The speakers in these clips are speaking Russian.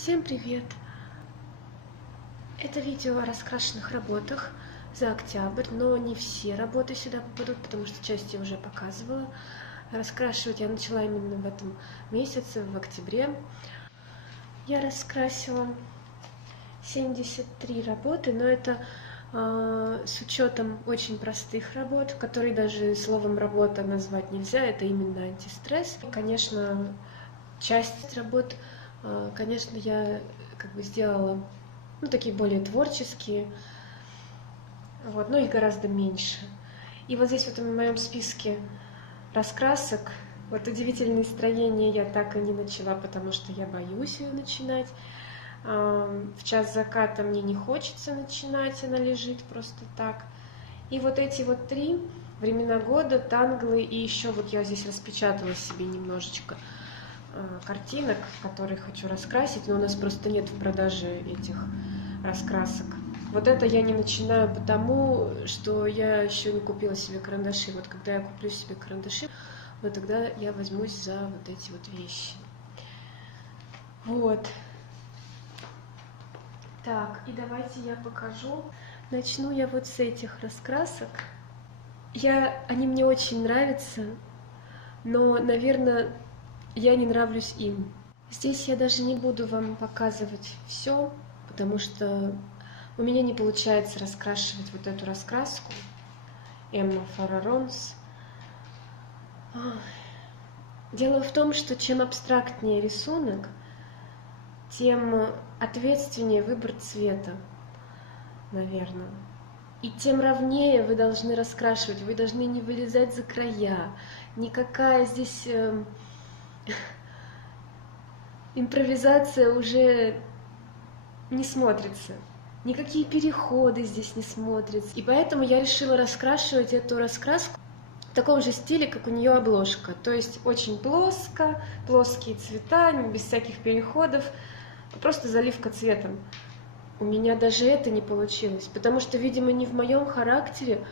Всем привет! Это видео о раскрашенных работах за октябрь, но не все работы сюда попадут, потому что часть я уже показывала. Раскрашивать я начала именно в этом месяце, в октябре. Я раскрасила 73 работы, но это с учетом очень простых работ, которые даже словом работа назвать нельзя, это именно антистресс. Конечно, часть работ, конечно, я сделала, такие более творческие, вот, но их гораздо меньше. И вот здесь вот в моем списке раскрасок, вот удивительные строения я так и не начала, потому что я боюсь ее начинать. В час заката мне не хочется начинать, она лежит просто так. И вот эти вот три: времена года, танглы, и еще вот я здесь распечатала себе немножечко картинок, которые хочу раскрасить, но у нас просто нет в продаже этих раскрасок. Вот это я не начинаю потому, что я еще не купила себе карандаши. Вот когда я куплю себе карандаши, вот тогда я возьмусь за вот эти вот вещи. Вот. Так, и давайте я покажу. Начну я вот с этих раскрасок. Они мне очень нравятся, но, наверное, я не нравлюсь им. Здесь я даже не буду вам показывать все, потому что у меня не получается раскрашивать вот эту раскраску Эмма Фараронс. Дело в том, что чем абстрактнее рисунок, тем ответственнее выбор цвета, наверное. И тем ровнее вы должны раскрашивать, вы должны не вылезать за края. Никакая здесь импровизация уже не смотрится. Никакие переходы здесь не смотрятся. И поэтому я решила раскрашивать эту раскраску в таком же стиле, как у нее обложка. То есть очень плоско, плоские цвета, без всяких переходов, просто заливка цветом. У меня даже это не получилось, потому что, видимо, не в моем характере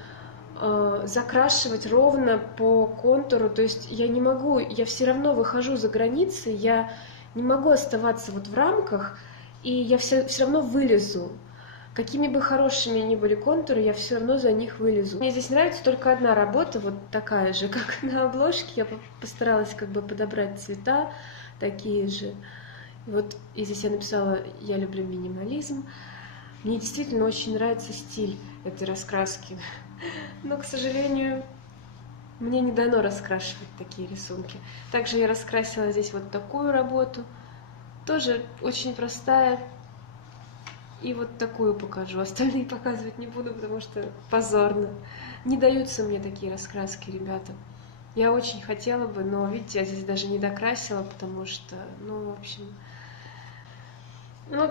закрашивать ровно по контуру. То есть я не могу, я все равно выхожу за границы, я не могу оставаться вот в рамках, и я все равно вылезу. Какими бы хорошими ни были контуры, я все равно за них вылезу. Мне здесь нравится только одна работа, вот такая же, как на обложке. Я постаралась подобрать цвета такие же. Вот, и здесь я написала: «Я люблю минимализм». Мне действительно очень нравится стиль этой раскраски. Но, к сожалению, мне не дано раскрашивать такие рисунки. Также я раскрасила здесь вот такую работу. Тоже очень простая. И вот такую покажу. Остальные показывать не буду, потому что позорно. Не даются мне такие раскраски, ребята. Я очень хотела бы, но, видите, я здесь даже не докрасила, потому что, в общем...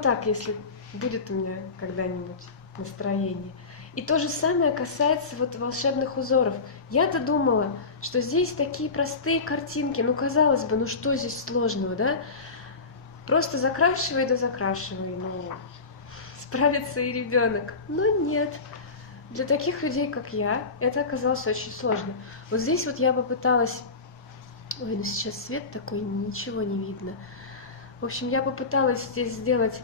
так, если будет у меня когда-нибудь настроение. И то же самое касается вот волшебных узоров. Я-то думала, что здесь такие простые картинки. Казалось бы, что здесь сложного, да? Просто закрашивай да закрашивай, справится и ребенок. Но нет. Для таких людей, как я, это оказалось очень сложно. Вот здесь вот я попыталась... Ой, сейчас свет такой, ничего не видно. В общем, я попыталась здесь сделать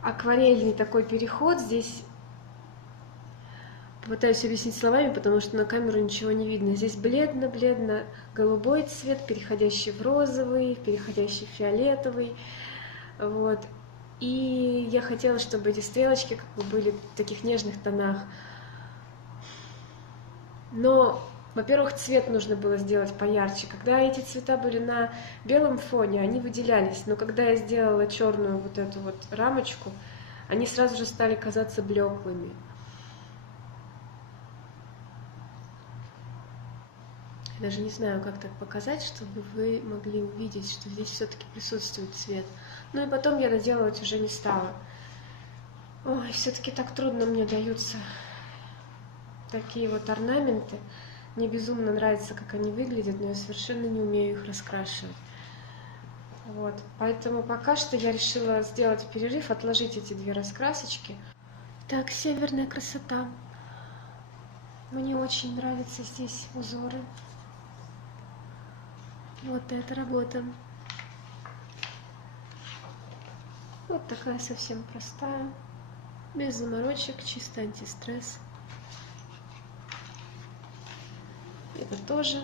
акварельный такой переход. Здесь попытаюсь объяснить словами, потому что на камеру ничего не видно. Здесь бледно-бледно-голубой цвет, переходящий в розовый, переходящий в фиолетовый. Вот. И я хотела, чтобы эти стрелочки были в таких нежных тонах. Но, во-первых, цвет нужно было сделать поярче. Когда эти цвета были на белом фоне, они выделялись. Но когда я сделала черную вот эту вот рамочку, они сразу же стали казаться блеклыми. Я даже не знаю, как так показать, чтобы вы могли увидеть, что здесь все-таки присутствует цвет. И потом я доделывать уже не стала. Ой, все-таки так трудно мне даются такие вот орнаменты. Мне безумно нравится, как они выглядят, но я совершенно не умею их раскрашивать. Вот, поэтому пока что я решила сделать перерыв, отложить эти две раскрасочки. Так, северная красота. Мне очень нравятся здесь узоры. Вот эта работа. Вот такая совсем простая, без заморочек, чисто антистресс. Это тоже.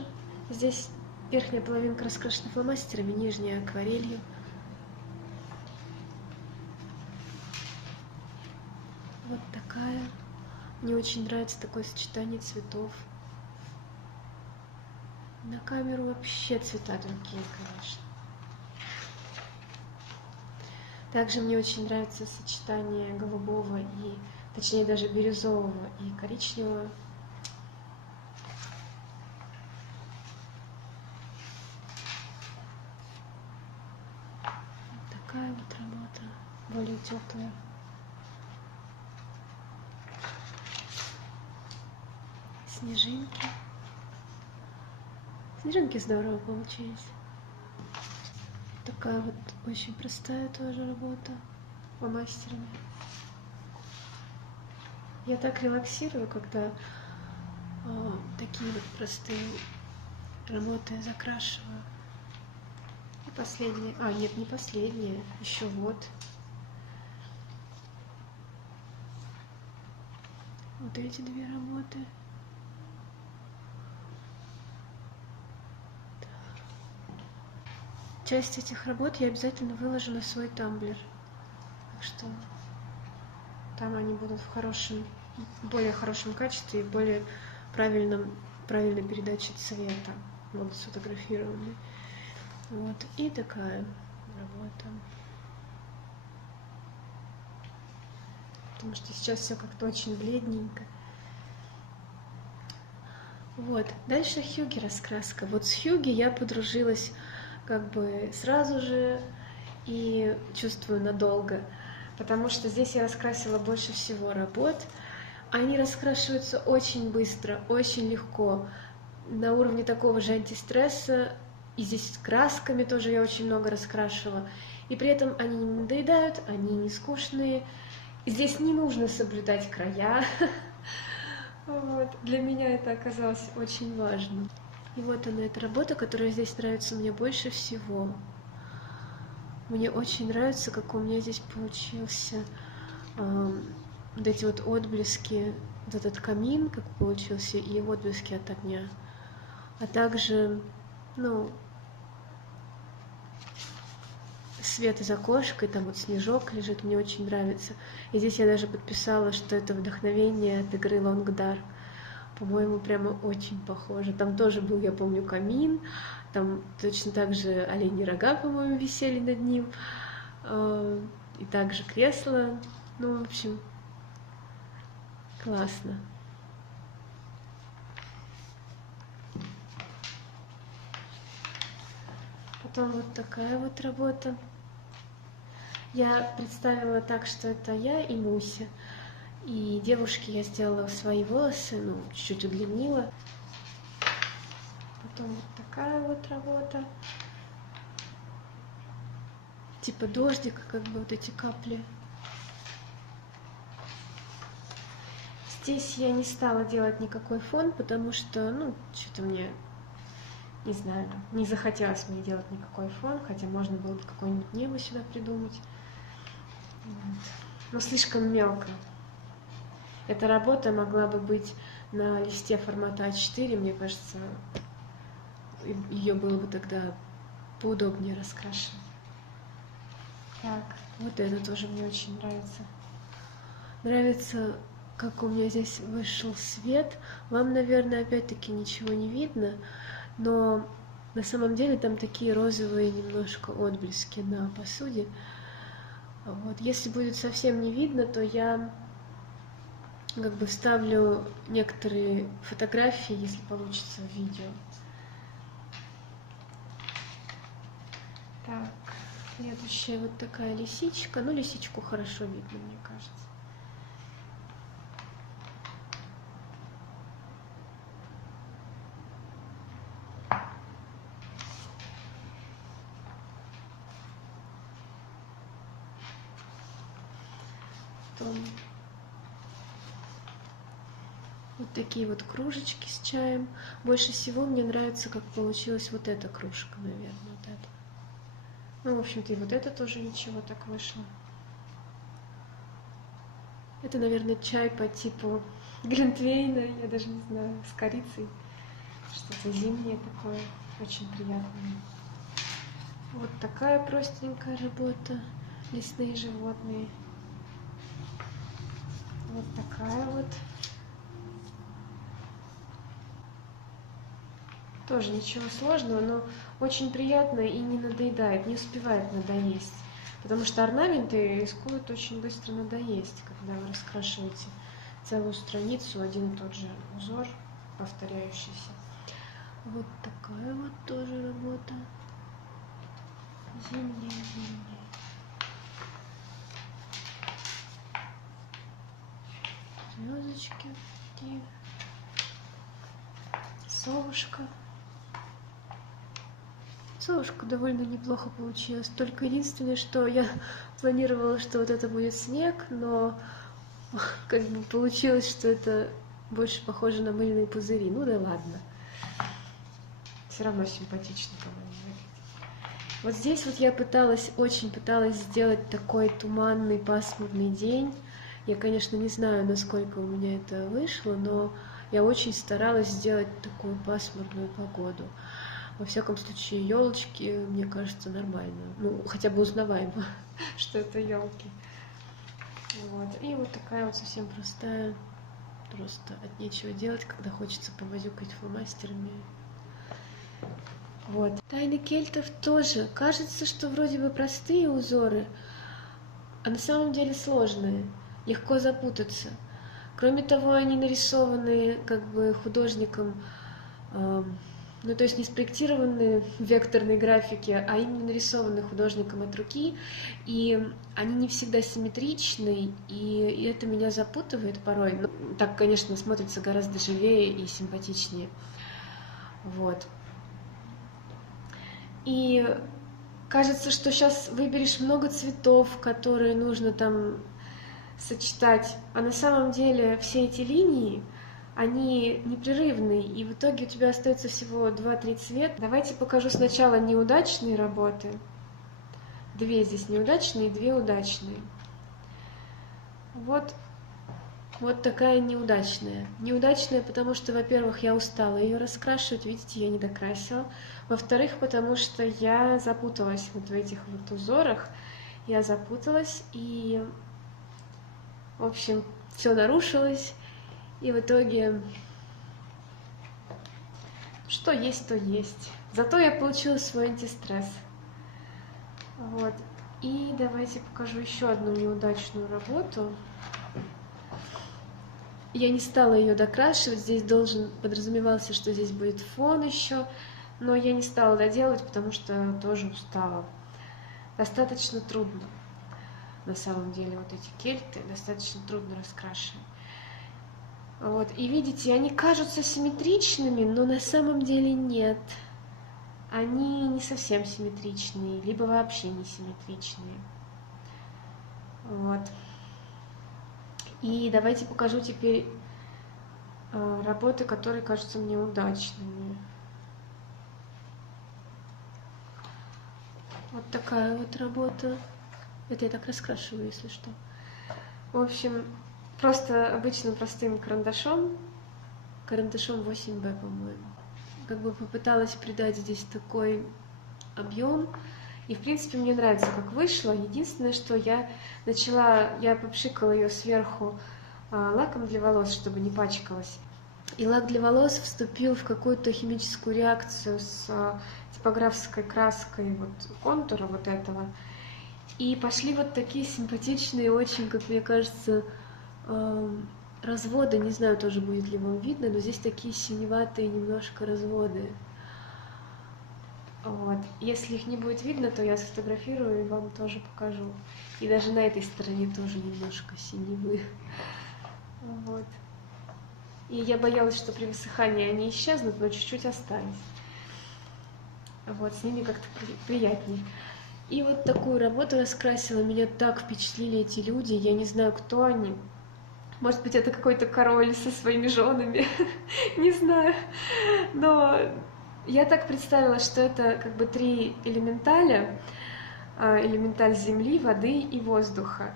Здесь верхняя половинка раскрашена фломастерами, нижняя акварелью. Вот такая. Мне очень нравится такое сочетание цветов. На камеру вообще цвета другие, конечно. Также мне очень нравится сочетание голубого и, точнее, даже бирюзового и коричневого. Вот такая вот работа, более теплая. Снежинки. Снежинки здорово получились. Такая вот очень простая тоже работа фломастерами. Я так релаксирую, когда такие вот простые работы закрашиваю. И последняя, нет, не последняя, еще вот. Вот эти две работы. Часть этих работ я обязательно выложу на свой тамблер. Так что там они будут в более хорошем качестве и в более правильной передаче цвета будут сфотографированы. Вот. И такая работа. Потому что сейчас все как-то очень бледненько. Вот. Дальше Хьюги раскраска. Вот с Хьюги я подружилась как бы сразу же и чувствую надолго. Потому что здесь я раскрасила больше всего работ. Они раскрашиваются очень быстро, очень легко. На уровне такого же антистресса. И здесь с красками тоже я очень много раскрашивала. И при этом они не надоедают, они не скучные. Здесь не нужно соблюдать края. Вот. Для меня это оказалось очень важно. И вот она, эта работа, которая здесь нравится мне больше всего. Мне очень нравится, как у меня здесь получился вот эти вот отблески, вот этот камин, как получился, и отблески от огня. А также, свет из окошка, и там вот снежок лежит, мне очень нравится. И здесь я даже подписала, что это вдохновение от игры Long Dark. По-моему, прямо очень похоже. Там тоже был, я помню, камин, там точно так же оленьи рога, по-моему, висели над ним, и также кресло. В общем, классно. Потом вот такая вот работа. Я представила так, что это я и Муся. И девушке я сделала свои волосы, чуть-чуть удлинила. Потом вот такая вот работа. Типа дождик, как бы вот эти капли. Здесь я не стала делать никакой фон, потому что, что-то мне, не знаю, не захотелось мне делать никакой фон, хотя можно было бы какое-нибудь небо сюда придумать. Вот. Но слишком мелко. Эта работа могла бы быть на листе формата А4, мне кажется, ее было бы тогда поудобнее раскрашивать. Так, вот это тоже мне очень нравится. Нравится, как у меня здесь вышел свет. Вам, наверное, опять-таки ничего не видно, но на самом деле там такие розовые немножко отблески на посуде. Вот. Если будет совсем не видно, то я как бы вставлю некоторые фотографии, если получится, в видео. Так, следующая вот такая лисичка. Лисичку хорошо видно, мне кажется. Потом вот такие вот кружечки с чаем. Больше всего мне нравится, как получилась вот эта кружка, наверное, вот эта. В общем-то, и вот это тоже ничего так вышло. Это, наверное, чай по типу глинтвейна, я даже не знаю, с корицей. Что-то зимнее такое, очень приятное. Вот такая простенькая работа. Лесные животные. Вот такая вот. Тоже ничего сложного, но очень приятно и не надоедает, не успевает надоесть. Потому что орнаменты рискуют очень быстро надоесть, когда вы раскрашиваете целую страницу, один и тот же узор, повторяющийся. Вот такая вот тоже работа. Зимняя, зимняя. Звездочки такие. Совушка. Совушка довольно неплохо получилась. Только единственное, что я планировала, что вот это будет снег, но как бы получилось, что это больше похоже на мыльные пузыри. Ну да ладно. Все равно симпатично, по-моему, выглядит. Вот здесь вот я очень пыталась сделать такой туманный, пасмурный день. Я, конечно, не знаю, насколько у меня это вышло, но я очень старалась сделать такую пасмурную погоду. Во всяком случае, елочки, мне кажется, нормально. Ну, хотя бы узнаваемо, что это елки. Вот. И вот такая вот совсем простая. Просто от нечего делать, когда хочется повозюкать фломастерами. Вот. Тайны кельтов тоже. Кажется, что вроде бы простые узоры, а на самом деле сложные. Легко запутаться. Кроме того, они нарисованы как бы художником, ну, то есть не спроектированы в векторной графике, а именно нарисованы художником от руки, и они не всегда симметричны, и это меня запутывает порой. Но так, конечно, смотрится гораздо живее и симпатичнее. Вот. И кажется, что сейчас выберешь много цветов, которые нужно там сочетать, а на самом деле все эти линии, они непрерывные, и в итоге у тебя остается всего 2-3 цвета. Давайте покажу сначала неудачные работы. 2 здесь неудачные, 2 удачные. Вот такая неудачная. Неудачная, потому что, во-первых, я устала ее раскрашивать, видите, я не докрасила. Во-вторых, потому что я запуталась вот в этих вот узорах. Я запуталась, и, в общем, все нарушилось. И в итоге, что есть, то есть. Зато я получила свой антистресс. Вот. И давайте покажу еще одну неудачную работу. Я не стала ее докрашивать, здесь подразумевался, что здесь будет фон еще, но я не стала доделать, потому что тоже устала. Достаточно трудно, на самом деле, вот эти кельты достаточно трудно раскрашивать. Вот, и видите, они кажутся симметричными, но на самом деле нет. Они не совсем симметричные, либо вообще не симметричные. Вот. И давайте покажу теперь работы, которые кажутся мне удачными. Вот такая вот работа. Это я так раскрашиваю, если что. В общем, просто обычным простым карандашом 8B, по-моему. Как бы попыталась придать здесь такой объем. И, в принципе, мне нравится, как вышло. Единственное, что я попшикала ее сверху лаком для волос, чтобы не пачкалась. И лак для волос вступил в какую-то химическую реакцию с типографской краской вот контура вот этого. И пошли вот такие симпатичные, очень, как мне кажется, разводы. Не знаю, тоже будет ли вам видно, но здесь такие синеватые немножко разводы. Вот. Если их не будет видно, то я сфотографирую и вам тоже покажу. И даже на этой стороне тоже немножко синевы. Вот. И я боялась, что при высыхании они исчезнут, но чуть-чуть остались. Вот, с ними как-то приятнее. И вот такую работу раскрасила. Меня так впечатлили эти люди. Я не знаю, кто они. Может быть, это какой-то король со своими женами. Не знаю. Но я так представила, что это как бы 3 элементаля. Элементаль земли, воды и воздуха.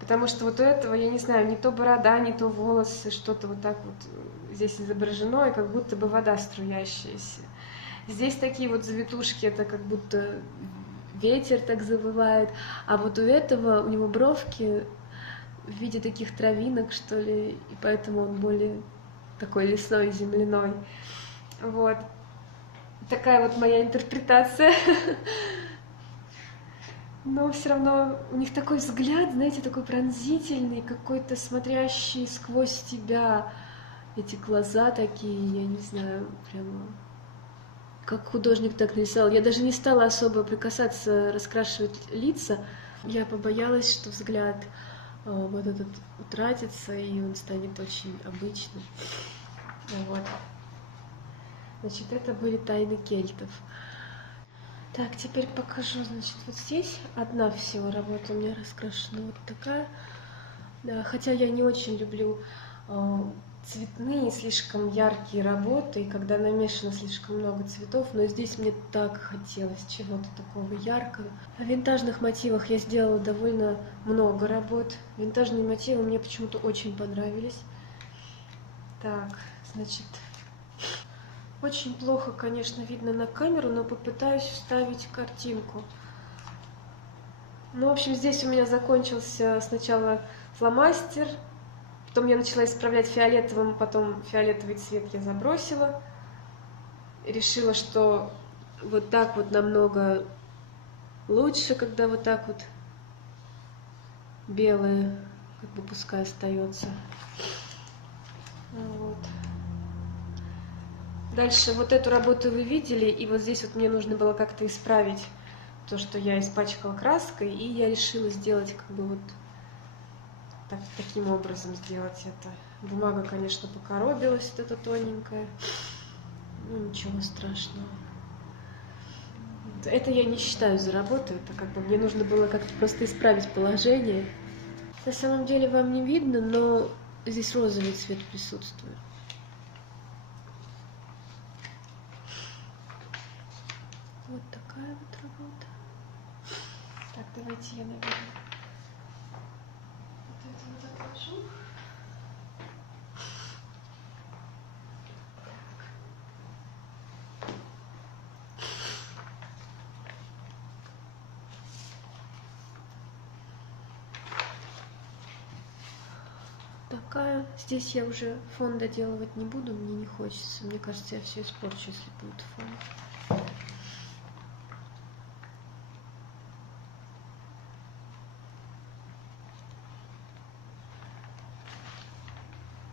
Потому что вот у этого, я не знаю, не то борода, не то волосы, что-то вот так вот здесь изображено, и как будто бы вода струящаяся. Здесь такие вот завитушки, это как будто ветер так завывает, а вот у этого, у него бровки в виде таких травинок, что ли, и поэтому он более такой лесной, земляной. Вот. Такая вот моя интерпретация. Но все равно у них такой взгляд, знаете, такой пронзительный, какой-то смотрящий сквозь тебя. Эти глаза такие, я не знаю, прямо как художник так нарисовал. Я даже не стала особо прикасаться, раскрашивать лица. Я побоялась, что взгляд вот этот утратится, и он станет очень обычным. Вот. Значит, это были тайны кельтов. Так, теперь покажу, значит, вот здесь одна всего работа у меня раскрашена вот такая. Да, хотя я не очень люблю цветные, слишком яркие работы, и когда намешано слишком много цветов, но здесь мне так хотелось чего-то такого яркого. О винтажных мотивах я сделала довольно много работ. Винтажные мотивы мне почему-то очень понравились. Так, значит, очень плохо, конечно, видно на камеру, но попытаюсь вставить картинку. Ну, в общем, здесь у меня закончился сначала фломастер, потом я начала исправлять фиолетовым, потом фиолетовый цвет я забросила. И решила, что вот так вот намного лучше, когда вот так вот белое, как бы пускай остается. Вот. Дальше вот эту работу вы видели, и вот здесь вот мне нужно было как-то исправить то, что я испачкала краской, и я решила сделать как бы вот таким образом сделать это. Бумага, конечно, покоробилась, вот эта тоненькая, ну ничего страшного. Это я не считаю за работу, это как бы мне нужно было как-то просто исправить положение. На самом деле вам не видно, но здесь розовый цвет присутствует. Вот такая вот работа. Так, давайте я, наверное, вот это вот отложу. Такая. Здесь я уже фон доделывать не буду, мне не хочется. Мне кажется, я все испорчу, если будет фон.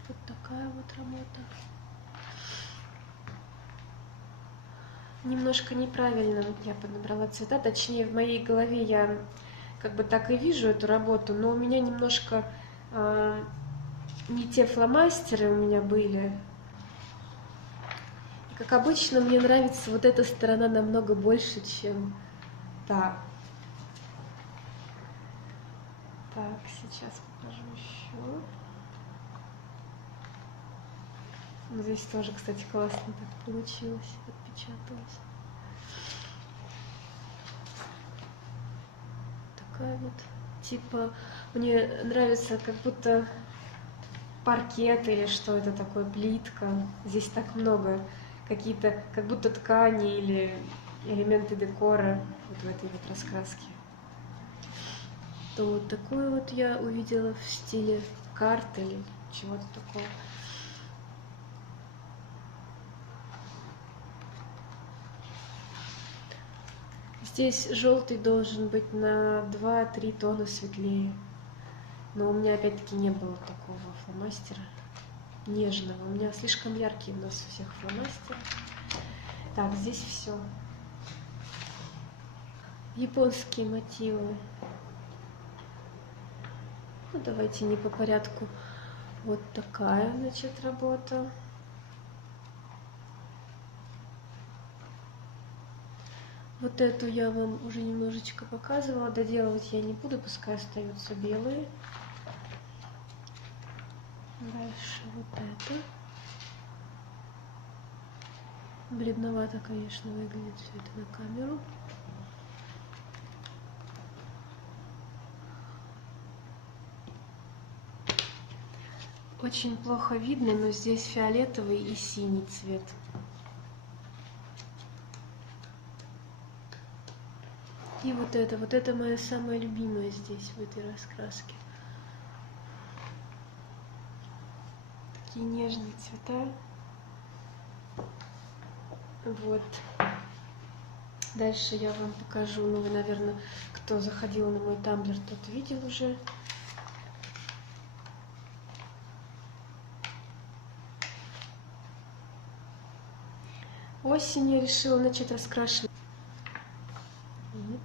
Вот такая вот работа. Немножко неправильно я подобрала цвета, точнее в моей голове я как бы так и вижу эту работу, но у меня немножко не те фломастеры у меня были. И, как обычно, мне нравится вот эта сторона намного больше, чем та. Так, сейчас покажу еще. Здесь тоже, кстати, классно так получилось, отпечаталось. Такая вот, типа, мне нравится, как будто паркет или что это такое, плитка. Здесь так много, какие-то, как будто ткани или элементы декора вот в этой вот раскраске. То вот такую вот я увидела в стиле карт или чего-то такого. Здесь желтый должен быть на 2-3 тона светлее. Но у меня опять-таки не было такого фломастера нежного. У меня слишком яркие у нас у всех фломастеры. Так, здесь все. Японские мотивы. Ну, давайте не по порядку. Вот такая, значит, работа. Вот эту я вам уже немножечко показывала. Доделывать я не буду, пускай остаются белые. Дальше вот это. Бледновато, конечно, выглядит все это на камеру. Очень плохо видно, но здесь фиолетовый и синий цвет. И вот это моя самая любимая здесь, в этой раскраске. Такие нежные цвета. Вот. Дальше я вам покажу, ну вы, наверное, кто заходил на мой тамблер, тот видел уже. Осень я решила начать раскрашивать. Вот.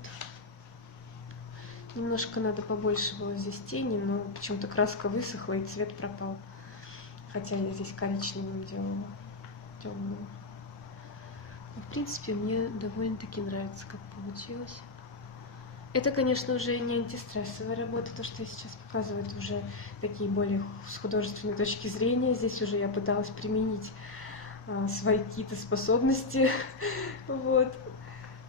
Немножко надо побольше было здесь тени, но почему-то краска высохла и цвет пропал. Хотя я здесь коричневым делала, темным. В принципе, мне довольно-таки нравится, как получилось. Это, конечно, уже не антистрессовая работа, то, что я сейчас показываю, это уже такие более с художественной точки зрения. Здесь уже я пыталась применить свои какие-то способности, вот,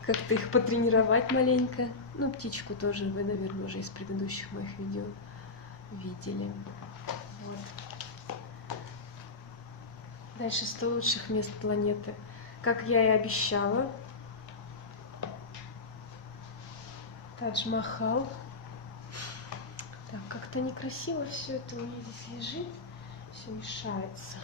как-то их потренировать маленько. Ну, птичку тоже вы, наверное, уже из предыдущих моих видео видели. Вот. Дальше 100 лучших мест планеты. Как я и обещала, Тадж-Махал. Так, как-то некрасиво все это у меня здесь лежит, все мешается.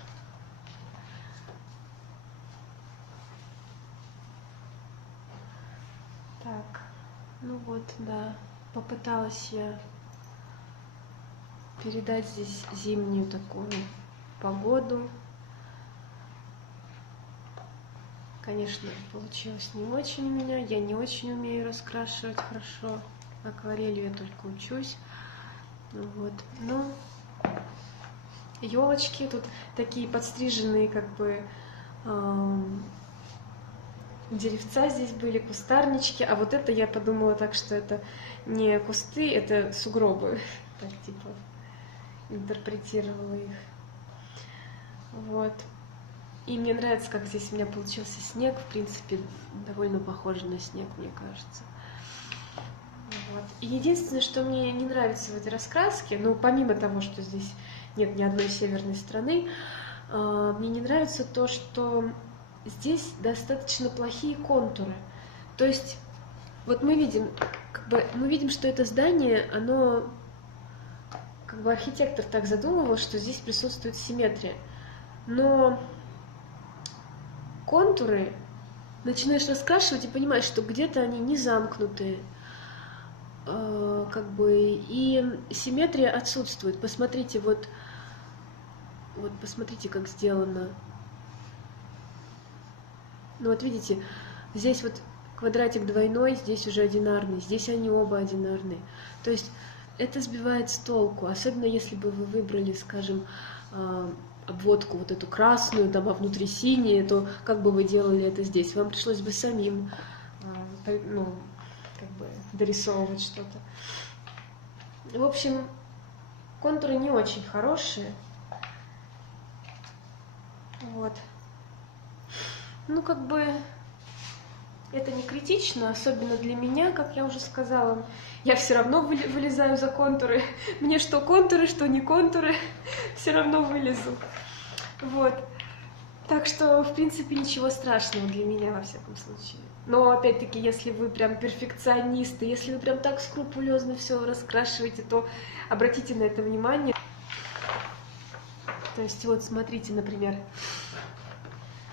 Так, ну вот, да, попыталась я передать здесь зимнюю такую погоду. Конечно, получилось не очень у меня, я не очень умею раскрашивать хорошо, акварелью я только учусь, вот, ну, елочки тут такие подстриженные, как бы, деревца здесь были, кустарнички, а вот это я подумала так, что это не кусты, это сугробы, так типа интерпретировала их, вот. И мне нравится, как здесь у меня получился снег. В принципе, довольно похоже на снег, мне кажется. Вот. И единственное, что мне не нравится в этой раскраске, ну, помимо того, что здесь нет ни одной северной страны, мне не нравится то, что здесь достаточно плохие контуры. То есть, вот мы видим, что это здание, оно, как бы архитектор так задумывал, что здесь присутствует симметрия. Но контуры начинаешь раскрашивать и понимаешь, что где-то они не замкнутые, как бы, и симметрия отсутствует. Посмотрите, вот посмотрите, как сделано. Ну вот видите, здесь вот квадратик двойной, здесь уже одинарный, здесь они оба одинарные. То есть это сбивает с толку, особенно если бы вы выбрали, скажем, обводку вот эту красную, там, а внутри синие, то как бы вы делали это здесь? Вам пришлось бы самим, ну, как бы дорисовывать что-то. В общем, контуры не очень хорошие. Вот. Ну, как бы, это не критично, особенно для меня, как я уже сказала. Я все равно вылезаю за контуры. Мне что контуры, что не контуры, все равно вылезу. Вот. Так что, в принципе, ничего страшного для меня, во всяком случае. Но, опять-таки, если вы прям перфекционисты, если вы прям так скрупулезно все раскрашиваете, то обратите на это внимание. То есть, вот, смотрите, например,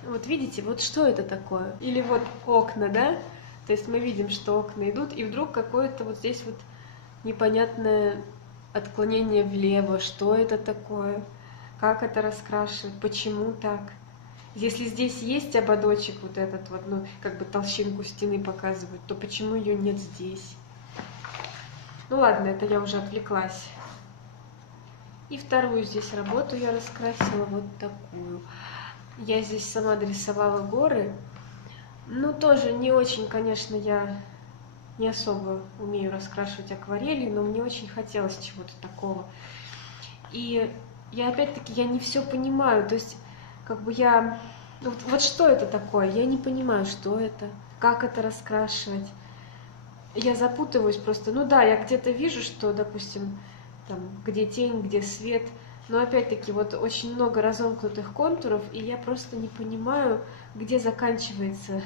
вот видите, вот что это такое? Или вот окна, да? То есть мы видим, что окна идут, и вдруг какое-то вот здесь вот непонятное отклонение влево. Что это такое? Как это раскрашивать? Почему так? Если здесь есть ободочек вот этот вот, ну, как бы толщинку стены показывает, то почему ее нет здесь? Ну ладно, это я уже отвлеклась. И вторую здесь работу я раскрасила вот такую. Я здесь сама дорисовала горы. Ну, тоже не очень, конечно, я не особо умею раскрашивать акварелью, но мне очень хотелось чего-то такого. И я, опять-таки, я не все понимаю, то есть, как бы я... Вот что это такое? Я не понимаю, что это, как это раскрашивать. Я запутываюсь просто. Ну да, я где-то вижу, что, допустим, там, где тень, где свет, Но опять-таки вот очень много разомкнутых контуров, и я просто не понимаю, где заканчивается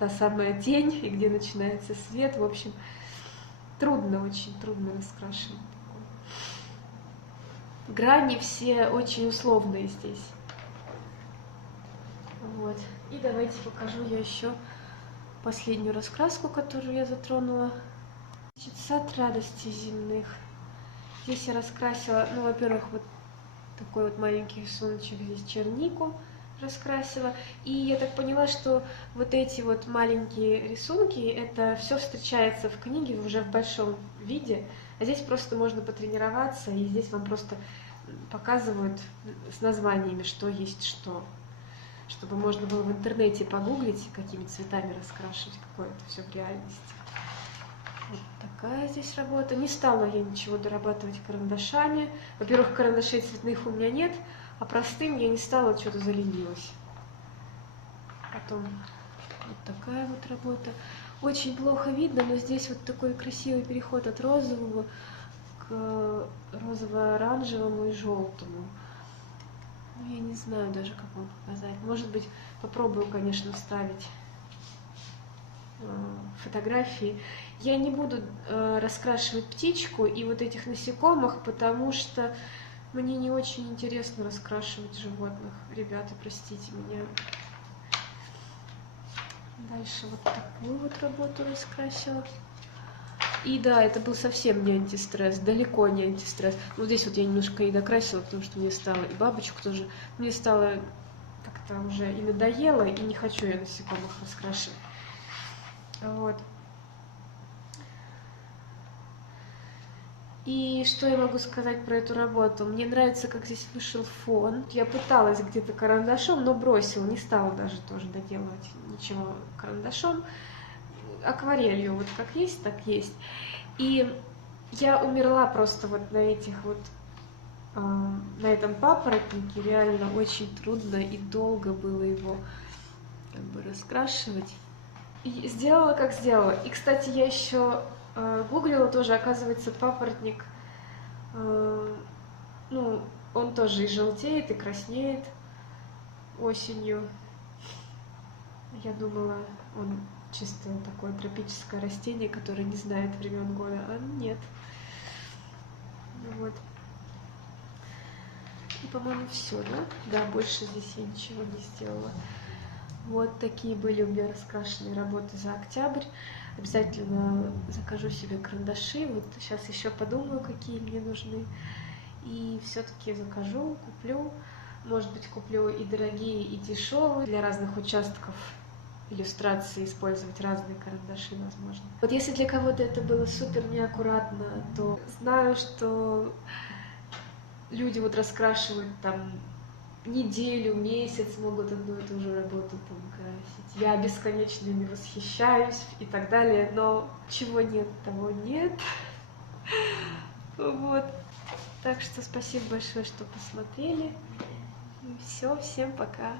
та самая тень и где начинается свет. В общем, трудно, очень трудно раскрашивать. Грани все очень условные здесь. Вот. И давайте покажу я еще последнюю раскраску, которую я затронула. Значит, сад радости земных. Здесь я раскрасила, ну, во-первых, вот такой вот маленький рисуночек, здесь чернику раскрасила. И я так поняла, что вот эти вот маленькие рисунки, это все встречается в книге уже в большом виде, а здесь просто можно потренироваться, и здесь вам просто показывают с названиями, что есть что, чтобы можно было в интернете погуглить, какими цветами раскрашивать, какое это все в реальности. Вот такая здесь работа. Не стала я ничего дорабатывать карандашами. Во-первых, карандашей цветных у меня нет, а простым я не стала, что-то заленилась. Потом вот такая вот работа. Очень плохо видно, но здесь вот такой красивый переход от розового к розово-оранжевому и желтому. Ну, я не знаю даже, как вам показать. Может быть, попробую, конечно, вставить фотографии. Я не буду раскрашивать птичку и вот этих насекомых, потому что мне не очень интересно раскрашивать животных. Ребята, простите меня. Дальше вот такую вот работу раскрасила. И да, это был совсем не антистресс, далеко не антистресс. Вот здесь вот я немножко и докрасила, потому что мне стало, и бабочку тоже, мне стало как-то уже и надоело, и не хочу я насекомых раскрашивать. Вот. И что я могу сказать про эту работу? Мне нравится, как здесь вышел фон. Я пыталась где-то карандашом, но бросила, не стала даже тоже доделывать ничего карандашом. Акварелью, вот как есть, так есть. И я умерла просто вот на этих вот, на этом папоротнике. Реально очень трудно и долго было его как бы раскрашивать. И сделала, как сделала. И, кстати, я еще гуглила тоже, оказывается, папоротник, ну, он тоже и желтеет, и краснеет осенью. Я думала, он чисто такое тропическое растение, которое не знает времен года, а нет. Вот. И, по-моему, все, да? Да, больше здесь я ничего не сделала. Вот такие были у меня раскрашенные работы за октябрь. Обязательно закажу себе карандаши. Вот сейчас еще подумаю, какие мне нужны. И все-таки закажу, куплю. Может быть, куплю и дорогие, и дешевые. Для разных участков иллюстрации использовать разные карандаши, возможно. Вот если для кого-то это было супер неаккуратно, то знаю, что люди вот раскрашивают там неделю, месяц могут одну и ту же работу там красить. Я бесконечно ими восхищаюсь и так далее, но чего нет, того нет. Вот. Так что спасибо большое, что посмотрели. И все, всем пока.